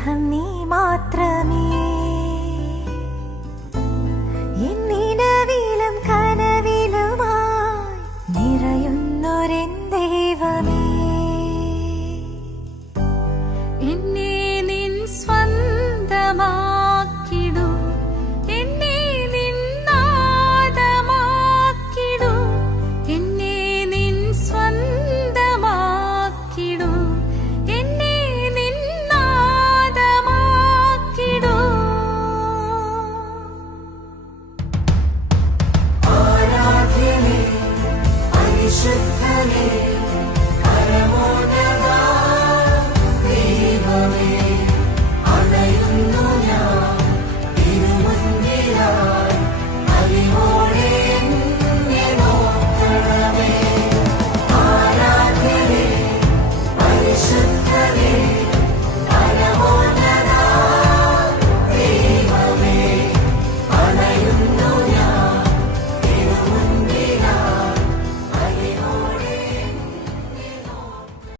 സ്നേഹം നീ മാത്രമേ. നിലവിലും കനവിലുമായി നിറയുന്നൊരെൻ ദൈവമേ, എന്നെ നിൻ സ്വന്തമാക്കിടൂ, എന്നെ നിൻ നാദമാക്കിടൂ, എന്നെ നിൻ സ്വന്തമാക്കിടൂ, എന്നെ നിൻ നാദമാക്കിടൂ. ആരാധ്യനേ, പരിശുദ്ധനേ,